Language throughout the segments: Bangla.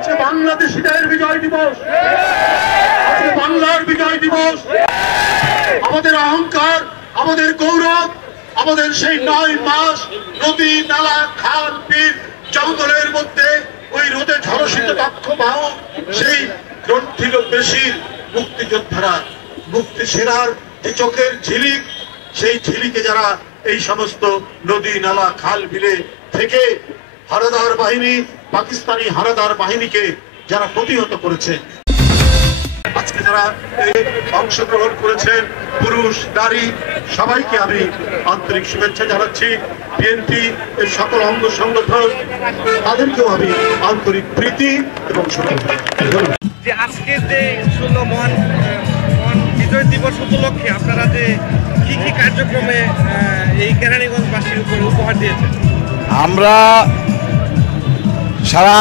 আজকে বাংলাদেশিদের বিজয় দিবস, আজকে বাংলার বিজয় দিবস। আমাদের অহংকার, আমাদের গৌরব, আমাদের সেই 9 মাস নদী নালা খাল বিল জঙ্গলের মধ্যে ওই রোদে ঝলসিত দক্ষ বাহু সেই গ্রন্থিল বেশির মুক্তিযোদ্ধারা, মুক্তি সেনার যে চোখের ঝিলিক, সেই ঝিলিকে যারা এই সমস্ত নদী নালা খাল বিলে থেকে হানাদার বাহিনী, পাকিস্তানি হানাদার বাহিনীকে যারা প্রতিহত করেছে, আজকে যারা অংশগ্রহণ করেছেন পুরুষ নারী সবাইকে আমি আন্তরিক শুভেচ্ছা জানাচ্ছি। বিএনপি এর সকল অঙ্গ সংগঠন তাদেরকেও আমি আন্তরিক প্রীতি এবং শুভেচ্ছা। যে আজকে যে 16 মহান বিজয় দিবস উপলক্ষে আপনারা যে কি কি কার্যক্রমে এই কেরানীগঞ্জবাসীর উপর উপহার দিয়েছেন? আমরা সারা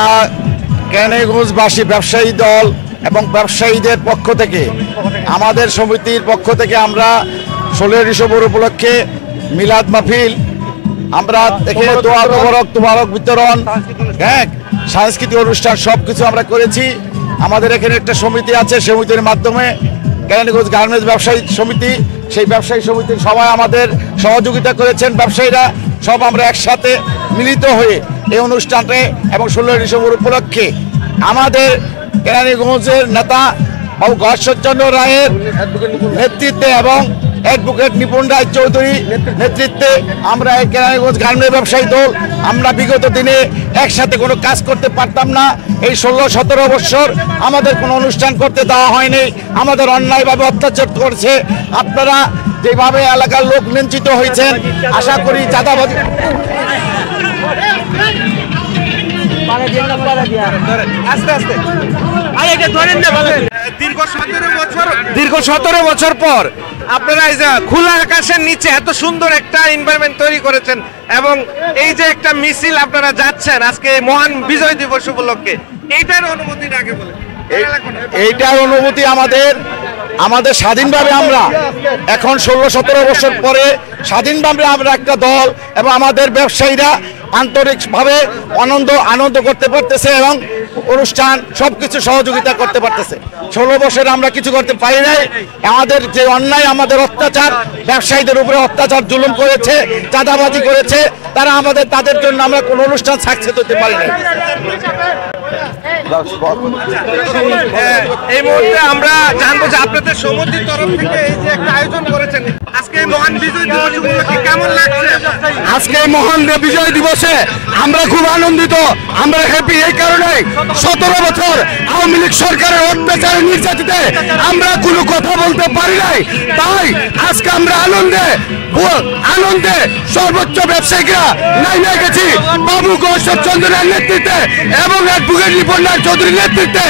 কেরানীগঞ্জবাসী ব্যবসায়ী দল এবং ব্যবসায়ীদের পক্ষ থেকে, আমাদের সমিতির পক্ষ থেকে আমরা 16 ডিসেম্বর উপলক্ষে মিলাদ মাহফিল, আমরা দেখে দোয়া তোবারক বিতরণ, হ্যাঁ, সাংস্কৃতিক অনুষ্ঠান সবকিছু আমরা করেছি। আমাদের এখানে একটা সমিতি আছে, সমিতির মাধ্যমে কেরানীগঞ্জ গার্মেন্টস ব্যবসায়ী সমিতি, সেই ব্যবসায়ী সমিতির সবাই আমাদের সহযোগিতা করেছেন। ব্যবসায়ীরা সব আমরা একসাথে মিলিত হয়ে এই অনুষ্ঠানটা এবং 16 ডিসেম্বর উপলক্ষে আমাদের কেরানীগঞ্জের নেতা বাবু গয়েশ্বরচন্দ্র রায়ের নেতৃত্বে এবং অ্যাডভোকেট নিপুণ রায় চৌধুরী নেতৃত্বে আমরা এই কেরানীগঞ্জ গার্মেন্টস ব্যবসায়ী দল আমরা বিগত দিনে একসাথে কোনো কাজ করতে পারতাম না। এই 16-17 বছর আমাদের কোনো অনুষ্ঠান করতে দেওয়া হয়নি, আমাদের অন্যায়ভাবে অত্যাচার করছে। আপনারা যেভাবে এলাকার লোক লাঞ্ছিত হয়েছেন, আশা করি চাঁদাবাজি দীর্ঘ 17 বছর পর আপনারা এই যে খোলা আকাশের নিচে এত সুন্দর একটা এনভায়রনমেন্ট তৈরি করেছেন এবং এই যে একটা মিছিল আপনারা যাচ্ছেন আজকে মহান বিজয় দিবস উপলক্ষে, এইটার অনুভূতিটা আগে বলেন। এইটার অনুভূতি আমাদের স্বাধীনভাবে আমরা এখন 16-17 বছর পরে স্বাধীনভাবে আমরা একটা দল এবং আমাদের ব্যবসায়ীরা আন্তরিকভাবে আনন্দ করতে পারতেছে এবং অনুষ্ঠান সবকিছু সহযোগিতা করতে পারতেছে। 16 বছরে আমরা কিছু করতে পারি নাই। আমাদের যে অন্যায়, আমাদের অত্যাচার, ব্যবসায়ীদের উপরে অত্যাচার জুলুম করেছে, চাঁদাবাজি করেছে, তাদের জন্য আমরা কোনো অনুষ্ঠান সাকসেস হতে পারি নাই। এই মুহূর্তে আমরা জানবো যে আপনাদের সমিতির তরফ থেকে এই যে একটা আয়োজন করেছেন আজকে মহান বিজয় দিবস উপলক্ষে কেমন লাগছে? আজকে মহান বিজয় দিবসে আমরা খুব আনন্দিত, আমরা হ্যাপি। এই কারণে 17 বছর আওয়ামী লীগ সরকারের অত্যাচারে নির্যাতিত আমরা কোনো কথা বলতে পারি নাই, তাই আজকে আমরা আনন্দে সর্বোচ্চ ব্যবসায়ীরা নাই গেছি বাবু গয়েশ্বরচন্দ্রের নেতৃত্বে এবং অ্যাডভোকেট নিপুণ রায় চৌধুরীর নেতৃত্বে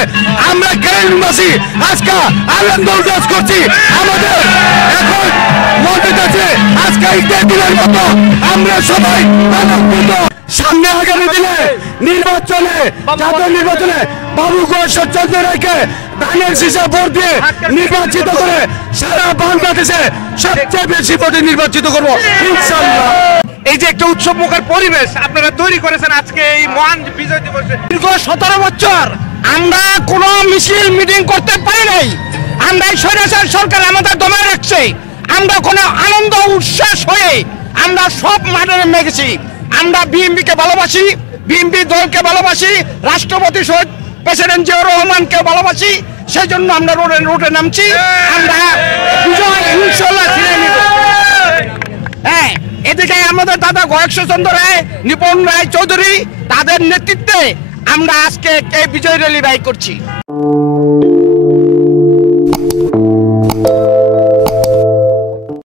আমরা কেরানীগঞ্জবাসী আজকে আনন্দ উল্লাস করছি। আমাদের এখন মনে আছে আজকে ঈদের দিনের মতো আমরা সবাই আনন্দিত। সামনে আগামী দিনে জাতীয় নির্বাচনে বাবু গয়েশ্বরচন্দ্র রায়কে ধানের শীষে ভোট দিয়ে নির্বাচিত করে সারা বাংলাদেশে সবচেয়ে বেশি ভোটে নির্বাচিত করবো ইনশাআল্লাহ। এই যে একটা উৎসবমুখর পরিবেশ আপনারা তৈরি করেছেন আজকে এই মহান বিজয় দিবসে, দীর্ঘ 17 বছর আমরা কোনো মিছিল মিটিং করতে পারি নাই। আমরা এই স্বৈরাচার সরকার আমাদের দমে রাখছে। আমরা কোনো আনন্দ উচ্ছ্বাস হয়ে আমরা সব মাঠে নেমে গেছি। আমরা বিএনপিকে ভালোবাসি, বিএনপি দলকে ভালোবাসি, রাষ্ট্রপতি শহীদ প্রেসিডেন্ট জিয়াউর রহমানকে ভালোবাসি, সেই জন্য আমরা রোডে নামছি। আমরা বিজয় ইনশাআল্লাহ ছিনিয়ে নিব। হ্যাঁ, এদিকে আমাদের দাদা গয়েশ্বরচন্দ্র রায়, নিপুণ রায় চৌধুরী, তাদের নেতৃত্বে আমরা আজকে এই বিজয় র্যালি বাইক করছি।